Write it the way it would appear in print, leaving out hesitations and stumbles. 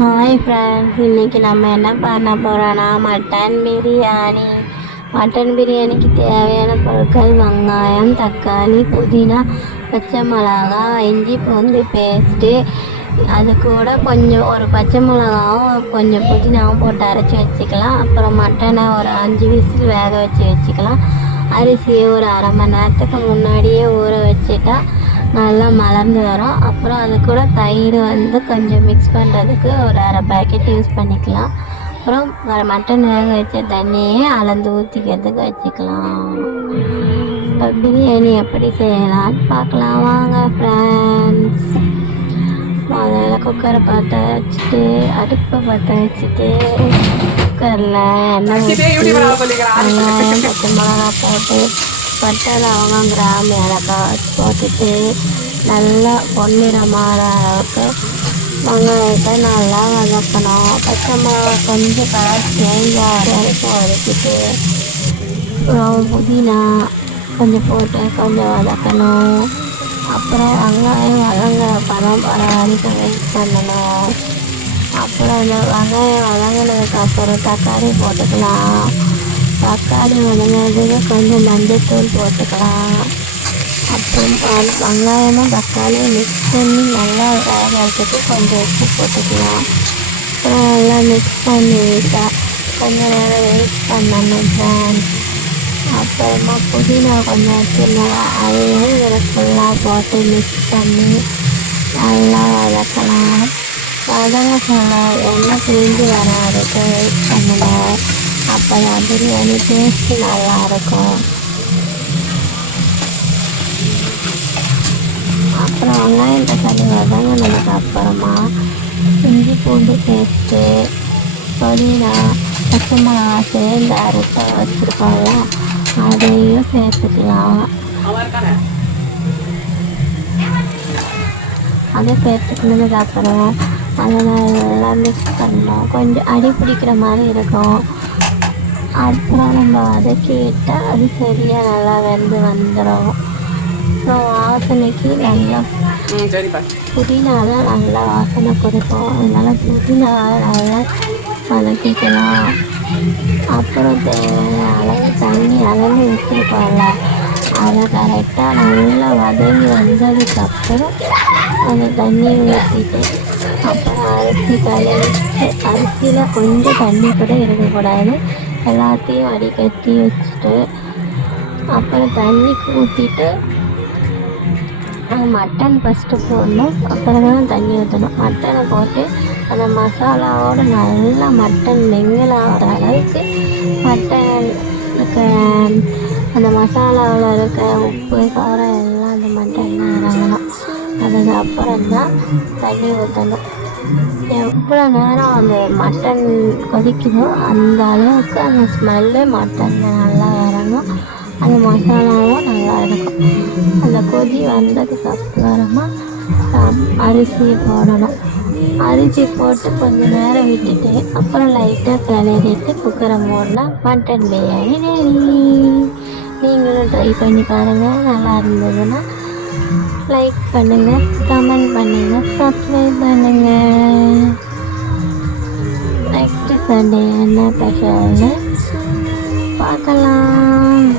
Hi friends, இன்றைக்கி நம்ம என்ன பண்ண போகிறோன்னா மட்டன் பிரியாணிக்கு தேவையான பொருட்கள் வெங்காயம், தக்காளி, புதினா, பச்சை மிளகா, இஞ்சி பூண்டு பேஸ்ட்டு, அது கூட கொஞ்சம் ஒரு பச்சை மிளகாவும் கொஞ்சம் புதினாவும் போட்டு அரைச்சி வச்சுக்கலாம். அப்புறம் மட்டனை ஒரு 5 விசில் வேக வச்சுக்கலாம். அரிசியை ஒரு அரை மணி நேரத்துக்கு முன்னாடியே ஊற வச்சுட்டா நல்லா மலர்ந்து வரும். அப்புறம் அது கூட தயிர் கொஞ்சம் மிக்ஸ் பண்ணுறதுக்கு ஒரு அரை பேக்கெட் யூஸ் பண்ணிக்கலாம். அப்புறம் மட்டன் வேக வச்ச தண்ணியே அளந்து ஊற்றிக்கிறதுக்கு வச்சுக்கலாம். இப்போ பிரியாணி எப்படி செய்யலான்னு பார்க்கலாம் வாங்க ஃப்ரெண்ட்ஸ். முதல்ல குக்கரை அடுப்பை பற்ற வச்சுட்டு குக்கரில் எண்ணெய் ஊற்றி வெங்காயம், பச்சை மிளகா போட்டு பட்டை, லவங்கம், கிராம்பு, ஏலக்காய் போட்டுட்டு நல்லா பொன்னிறமான அளவுக்கு வெங்காயத்தை நல்லா வதக்கணும். பச்சை மிளகா கொஞ்சம் கலர் சேஞ்ச் ஆகிற வரைக்கும் வதக்கிட்டு அப்புறம் புதினா கொஞ்சம் போட்டு கொஞ்சம் வதக்கணும். அப்புறம் வெங்காயம் வதங்குற பதம் வர வரைக்கும் வெயிட் பண்ணணும். அப்புறம் அந்த வெங்காயம் வதங்கினதுக்கப்புறம் தக்காளி போட்டுக்கலாம். தக்காளி வதங்கிறதுக்கு கொஞ்சம் மஞ்சத்தூள் போட்டுக்கலாம். அப்புறம் வெங்காயமும் தக்காளியும் மிக்ஸ் பண்ணி நல்லா வேகிறதுக்கு கொஞ்சம் உப்பு போட்டுக்கலாம். அப்புறம் நல்லா மிக்ஸ் பண்ணிவிட்டா கொஞ்சம் நேரம் வெயிட் பண்ணணும் ஃப்ரெண்ட்ஸ். அப்புறமா புதினா கொஞ்சம் வச்சுருந்தோம், அதையும் இதில் ஃபுல்லாக போட்டு மிக்ஸ் பண்ணி நல்லா வதக்கலாம். வதங்க சொல்ல எண்ணெய் பிரிஞ்சு வர வரைக்கும் வெயிட் பண்ணணும். அப்போ தான் பிரியாணி டேஸ்ட்டு நல்லாயிருக்கும். அப்புறம் வெங்காயம் தக்காளி வதங்கினதுக்கு அப்புறமா இஞ்சி பூண்டு பேஸ்ட்டு, புதினா, பச்சை மிளகா சேர்ந்து அரைச்சி வச்சுருக்கோம்ல அதையும் சேர்த்துக்கலாம். அதை சேர்த்துக்கினதுக்கு அப்புறம் அதை நல்லா மிக்ஸ் பண்ணணும். கொஞ்சம் அடி பிடிக்கிற மாதிரி இருக்கும். அப்புறம் நம்ம வதக்கிவிட்டால் அது சரியாக நல்லா வெந்து வந்துடும். அப்புறம் வாசனைக்கு நல்லா புதினா தான் நல்லா வாசனை கொடுக்கும். அதனால் புதினா நல்லா வதக்கிக்கலாம். அப்புறம் தேவையான அளவு தண்ணி அளந்து வச்சுருக்கோம்ல அதை கரெக்டாக நல்லா வதங்கி வந்ததுக்கப்புறம் அந்த தண்ணி ஊற்றிட்டு அப்புறம் அரிசி கழுவிட்டு அரிசியில் கொஞ்சம் தண்ணி கூட இருக்கக்கூடாது. எல்லாத்தையும் வடிகட்டி வச்சுட்டு அப்புறம் தண்ணி ஊற்றிட்டு மட்டன் ஃபஸ்ட்டு போடணும். அப்புறம் தான் தண்ணி ஊற்றணும். மட்டனை போட்டு அந்த மசாலாவோடு நல்லா மட்டன் மிங்கிலாகிற அளவுக்கு மட்டன் அந்த மசாலாவில் இருக்க உப்பு, காரம் எல்லாம் அந்த மட்டனில் இறங்கணும். அதுக்கப்புறம் தான் தண்ணி ஊற்றணும். எவ்வளோ நேரம் அந்த மட்டன் கொதிக்குதோ அந்த அளவுக்கு அந்த ஸ்மெல்லு மட்டனில் நல்லா இறங்கும். அந்த மசாலாவும் நல்லா இருக்கும். அந்த கொதி வந்ததுக்கப்புறமா அரிசி போடணும். அரிசி போட்டு கொஞ்சம் நேரம் விட்டுட்டு அப்புறம் லைட்டாக கிளறிட்டு குக்கரை மூடினா மட்டன் பிரியாணி ரெடி. நீங்களும் ட்ரை பண்ணி பாருங்கள். நல்லா இருந்ததுன்னா லைக் பண்ணுங்கள், கமெண்ட் பண்ணுங்கள், சப்ஸ்கிரைப் பண்ணுங்கள். நெக்ஸ்ட் சண்டே என்ன ஸ்பெஷல்னு பார்க்கலாம்.